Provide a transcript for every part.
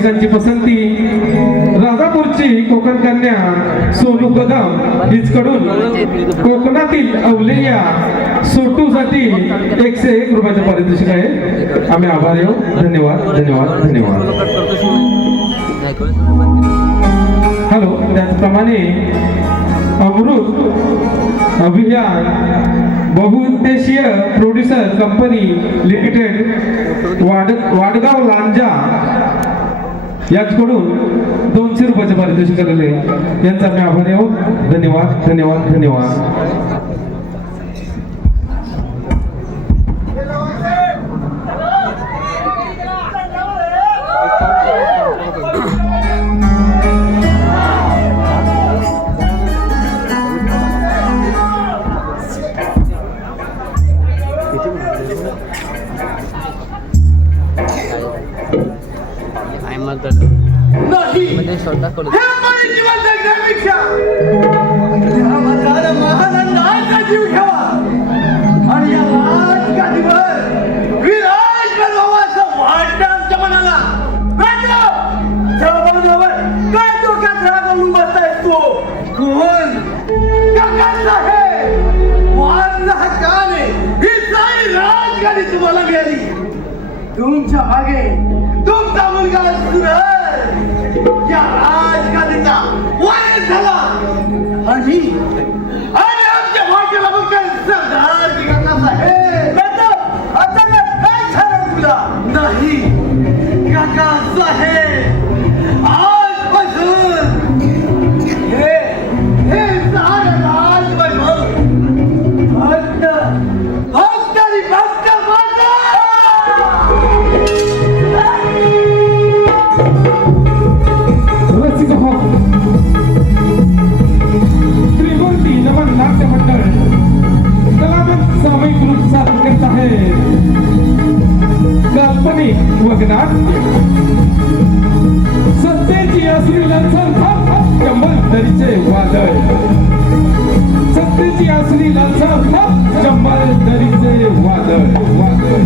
रसिकांची पसंती. राजापूरची कोकण कन्या सोनू कदम हिचकडून कोकणातील अवलेल्या सोटूसाठी एकशे एक रुपयाचे पारितोषिक आहे. आम्ही आभार येऊ धन्यवाद धन्यवाद धन्यवाद. हॅलो त्याचप्रमाणे अमृत अभियान बहुउद्देशीय प्रोड्युसर कंपनी लिमिटेड वाड वाडगाव लांजा याचकडून दोनशे रुपयाचे पारितोषिक आलेले यांचा मी आभारी आहोत. धन्यवाद धन्यवाद धन्यवाद. ही सारी राजगादी तुम्हाला मिळाली. तुमच्या मागे तुमचा मुलगा सुरज या राजगादीचा वाईट झाला. आणि आणि आमच्या भाग्याला बघ काय सरदार की काका काय झालं तुला? नाही. काका साहेब. काल्पनिक वगनाट्य सत्तेची असली ललचल कमल दरीचे वादळ. सत्तेची असली ललचल कमल दरीचे वादळ. वादळ.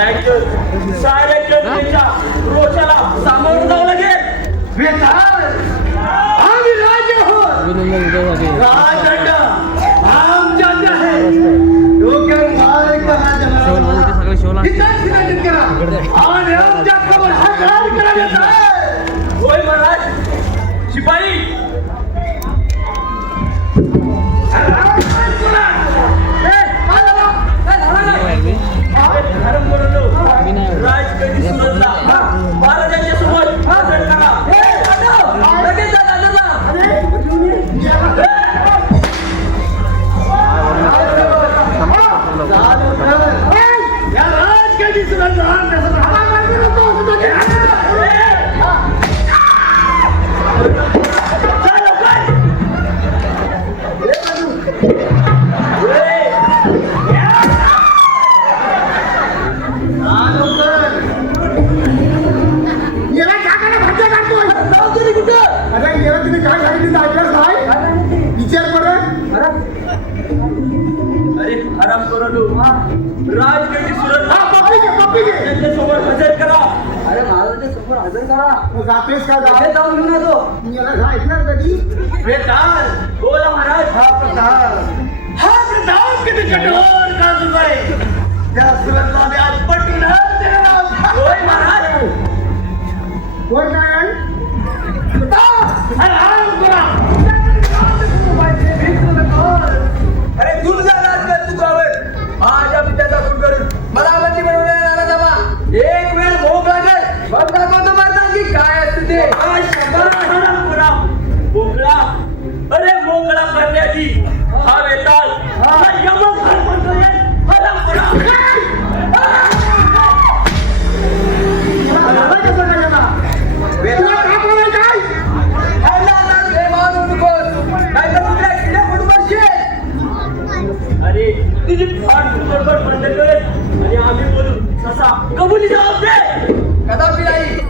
नाहीतर साऱ्या जनतेच्या रोषाला सामोरं जावं लागेल बेताळ आम्ही राजे आहोत विनोद उद्यासाठी राजदंड आमच्याच आहे डोक्यावर मार एक राजाला शेवला भाऊ ते सगळे शेवला इथंच विनंती करा आणि आमच्या खबर हाताळ करा बेताळ होय महाराज शिपाई काजू आहे त्या सुरतला मी आज पटून होय महाराज. कोण अरे तुझा राजकर्तृत्वावर माझ्या पित्याचा खून करून. मला मंत्री बनवण्यात आला जमा एक वेळ भोग लागेल. मग दाखवतो महाराजांची काय असते ते? हा शंभर हरामखोरा मोकळा अरे मोकळा करण्याची. हा बेताल हा यमक. कबुली जबाब दे कदापि नाही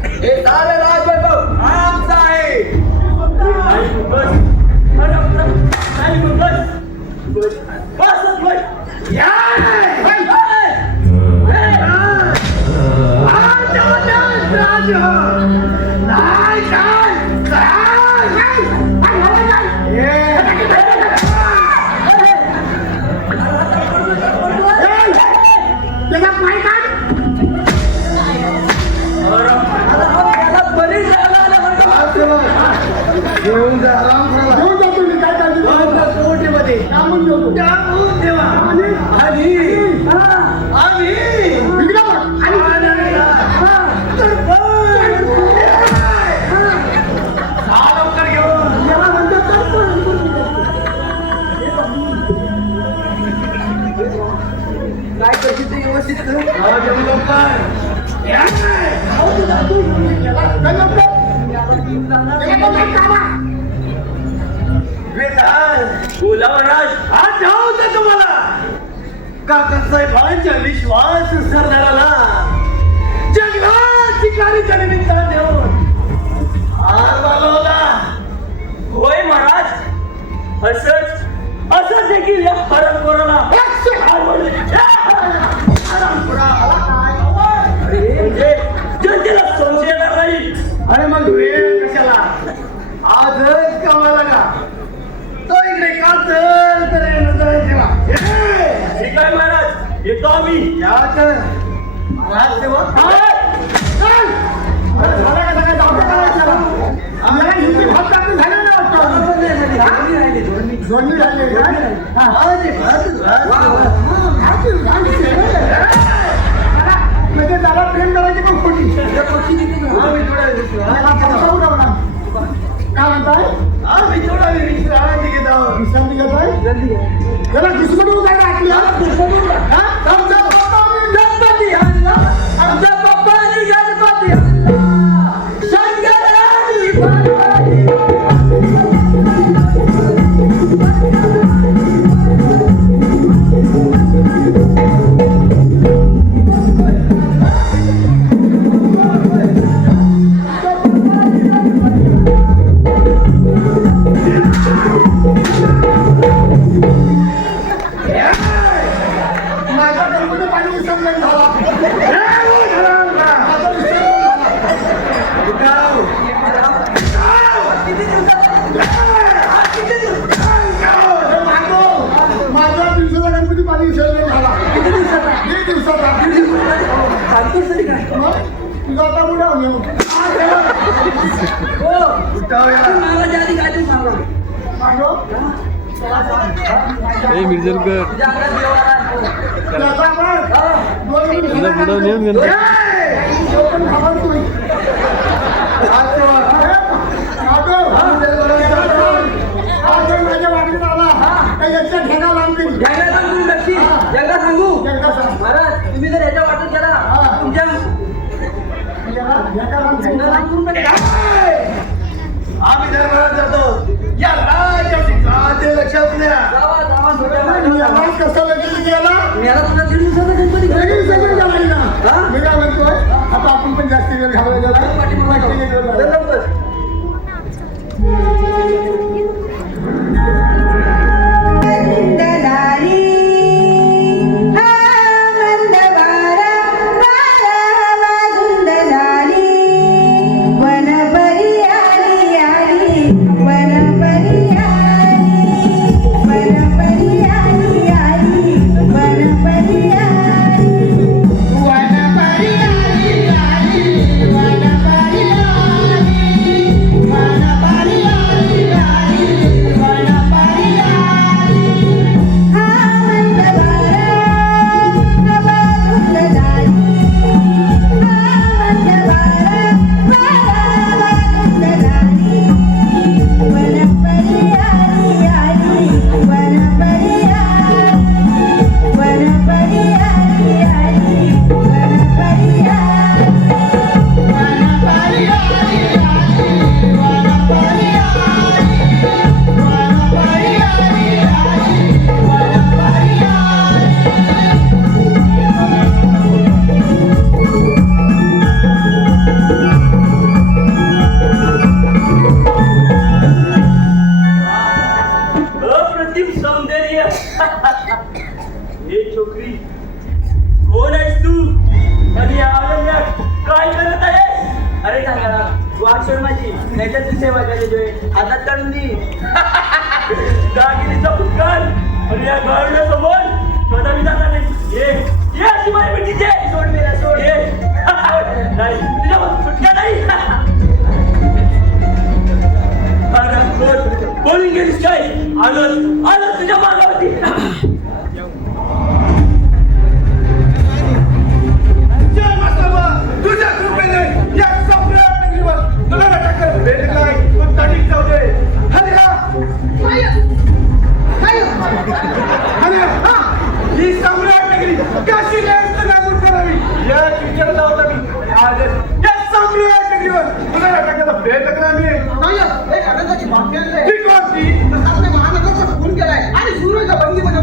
तुम्हाला काकासाहेबांच्या विश्वास सरदाराला जगभर शिकारीच्या निमित्ताने देऊन हार मालवला होय महाराज असंच असंच देखील या हरणखोराला आवडले जनतेला संशय नाही अरे मग वेळ कशाला? आजच कामाला का? तो इकडे का तर तर येणं जाणं ठेवा. ये! ठीक आहे महाराज येतो आम्ही. या तर महाराज. चल! अरे झालं टाकून झालं ना वाटतं. हा? दोन्ही राहिले का? हा. हा, ते भात- भात- हा, भात- भात- चला, म्हणजे त्याला प्रेम करायची पण खोटी हा, मी थोडा विश्रांती घेतो. काय म्हणताय हा मी थोडा विश्रांती घेतो विश्रांती घेताय त्याला दुश्मन काय आपल्या हा? थांब, एकदा सांगू एकदा सांग. महाराज तुम्ही जर याच्या वाटत गेला हा. तुमच्या. आम्ही धर्मराज जातो या राज्याची लक्षात द्या याला कसं लगेच गेला याला तुझा दीड दिवसाचा गणपती लगेच सगळं झालं? मी काय आता आपण पण जास्त वेळ घालवायला हे छोकरी कोण आहेस तू? आणि आनंदात काय करत आहेस? अरे सांगा वाघ सोड माझी. नाहीतर तू सेवा करायची हातात काढून दी. दागिनीचा पुकार आणि या गाडल्या समोर. स्वतः मी जाणार नाही. ये. ये अशी माझी बेटीचे सोड मेला सोड. ये. नाही. तुझ्या सुटका नाही? कोण गेलीस काय? आलो. आलो तुझ्या मागावरती. तुझ्या कृपेने या सगळ्या नगरीवर टक्कर तडीक जाऊ दे. हरिया हरिया हा. ही सम्राट नगरी कशी नेस्त लागून करावी या विचार होता मी. आज या सम्राट नगरीवर तुला टक्कर मी ही कोणती? प्रताप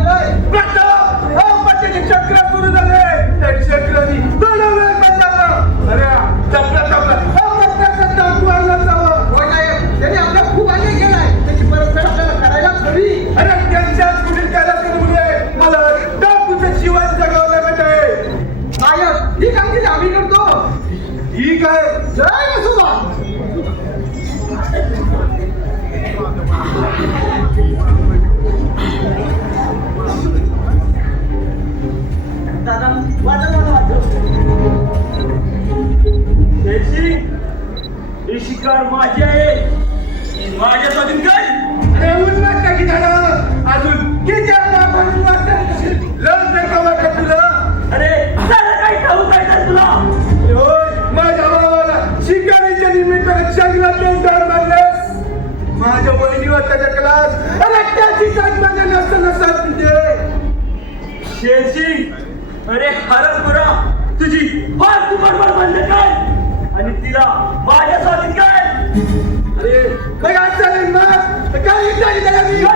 माझी आहे. माझ्या स्वाधीन कर अरे उन्माद टाकी झालं अजून किती? लस नाही का वाटत तुला? अरे सारं काही ठाऊक आहे का तुला? होय माझ्या भावाला शिकारीच्या निमित्ताने जंगलात नेऊन डार मारलंस माझ्या बहिणीवर त्याच्या क्लास अरे त्याची साथ माझ्या नसतं नसत तुझे शेरशी अरे हरपुरा तुझी फार तू बरोबर बंद काय? आणि तिला माझ्या स्वाधीन काय? you tell you that I'm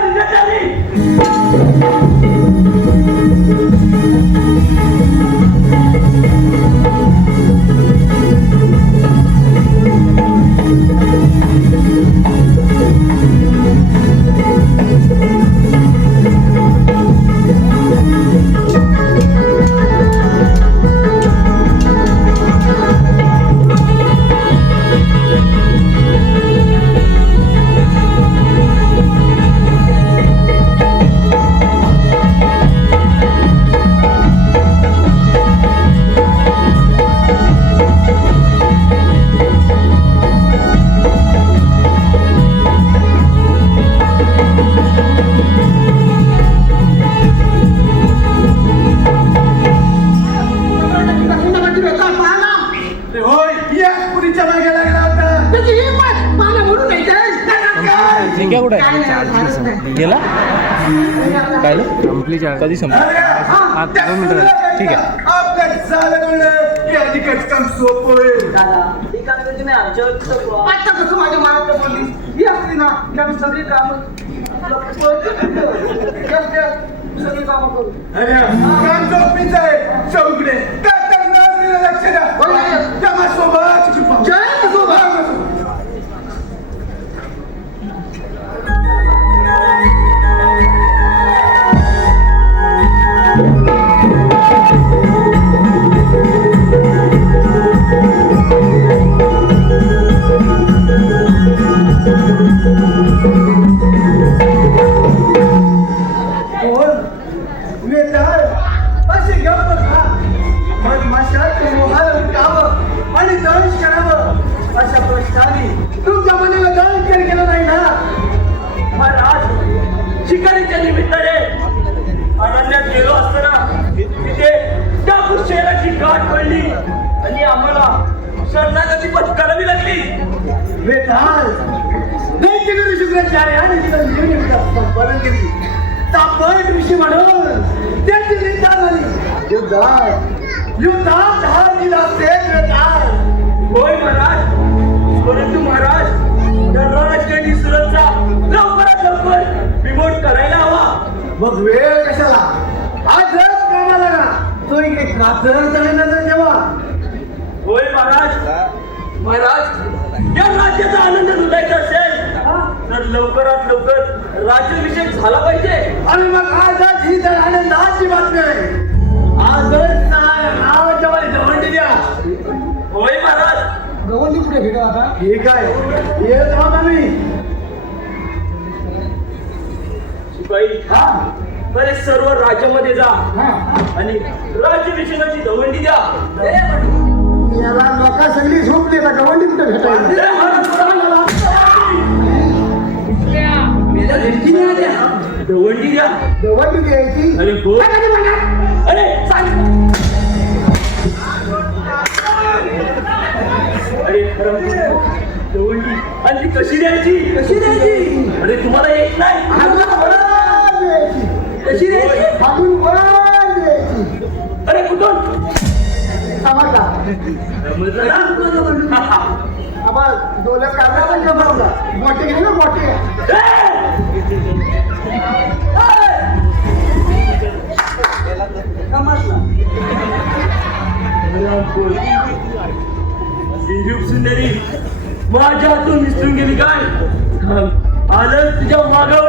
कधी संपली अरे, हा, दोन मिनिटं झाली. ठीक आहे. आता कसं माझ्या मनात बोलली ही असली ना की आम्ही सगळी काम. सगळी कामं करू. होय. त्या माझ्यासोबत शिकारीच्या निमित्ताने अरण्यात गेलो असताना तिथे त्या शहराची गाठ पडली आणि आम्हाला शरणागती पत्करावी लागली. वेताळ दैत्य गुरु शुक्राचार्य आणि तिला नियमित संपादन केली तापट ऋषी म्हणून त्याची निंदा झाली. युद्धात युद्धात हार दिला वेताळ होय महाराज परंतु महाराज त्या रणराजकांनी सुरक्षा लवकरात लवकर विमोट करायला हवा. मग वेळ कशाला? आजच कामाला ना. तो इकडे कातर जाण्याचा जेव्हा? होय महाराज. महाराज या राज्याचा आनंद लुटायचा असेल तर लवकरात लवकर राज्याभिषेक झाला पाहिजे. आणि मग आजच ही तर आनंदाची बातमी आहे आजच नावाच्या वाली दवंडी द्या. होय महाराज. गवंडी कुठे भेटू आता. ठीक आहे. येत आहोत आम्ही शिपाई हा. बरे सर्व राज्यामध्ये जा. हा. आणि राज्याभिषेकाची दवंडी द्या. याला लोका सगळी झोपली आता गवंडी कुठे भेटायला? नाही. दवंडी द्या. गवंडी द्यायची. अरे अरे सांग. आणि ती कशी द्यायची? कशी द्यायची? अरे तुम्हाला येत नाही. कशी द्यायची? अरे कुठून? समजला समजलं ना? आबा डोलं काढला पण घबरवला मोठे ना मोठे. हातून विसरून गेली काय? आलं तुझ्या मागावरती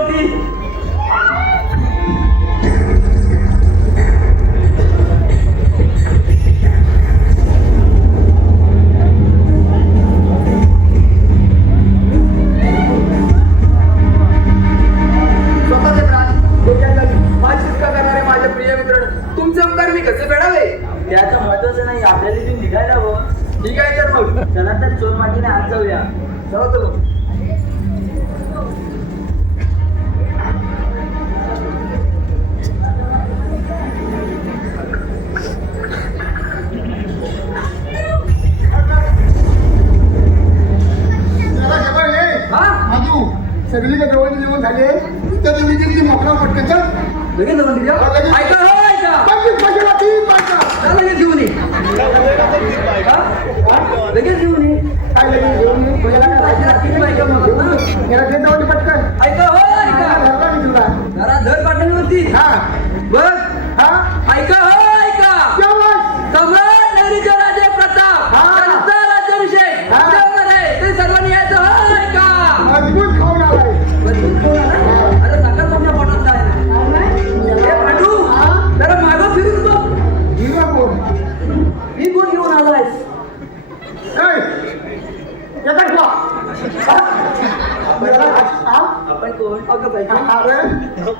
आपण कोण? अगं बाई अरे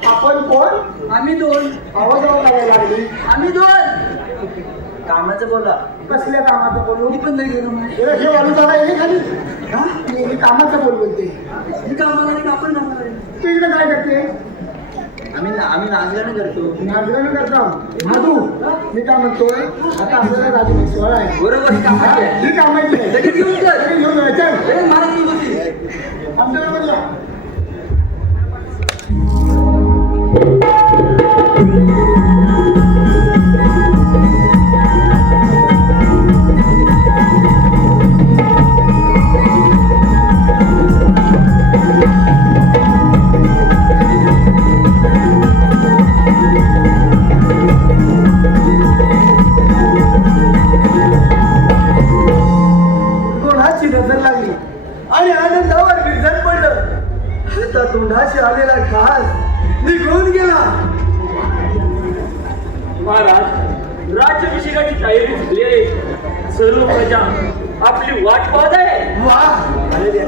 आपण कोण? आम्ही दोन. आवाज लागायला लागली. आम्ही दोन. कामाचं बोला. कसल्या कामाचं बोलू? मी पण नाही गेलो. हे हे वालू दादा हे खाली. हा? हे कामाचं बोल बोलते. मी कामाला नाही का आपण कामाला नाही. तू इकडे काय करते? आम्ही आम्ही नाचगाणं करतो. नाचगाणं करता. माधू मी काय म्हणतोय आता आपल्याला राजू सोहळा आहे. बरोबर ही? कामाची आहे. ही कामाची आहे. लगेच घेऊन लगेच घेऊन जा, चल. लगेच महाराज तू या. आणि आनंदावर विरजन पडलं. आता तोंडाशी आलेला घास निघून गेला. महाराज राज्याभिषेकाची तयारी झाली आहे. सर्व प्रजा आपली वाट पाहत आहे. वा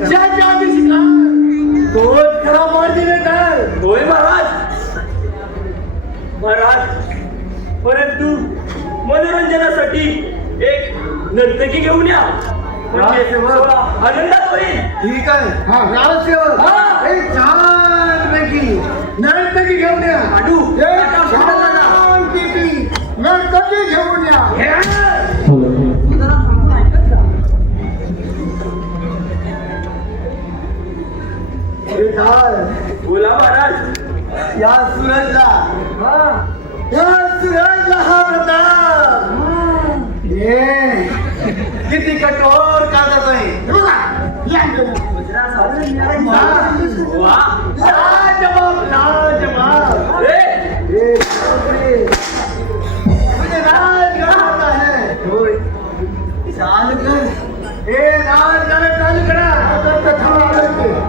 ज्याच्या अभिषेका तोच खरा मार्जिने काय होय महाराज. महाराज परंतु मनोरंजनासाठी एक नर्तकी घेऊन या. म्हणजे राजसेवक. आनंदात होईल. ठीक आहे. हा छान पैकी नर्तकी घेऊन या. छानपैकी नर्तकी घेऊन या. बोला महाराज. या सूरजला. या सूरजला हा प्रताप किती कठोर कागद आहे. चाल कर हे राजगार चालू करा. आता कथा आलं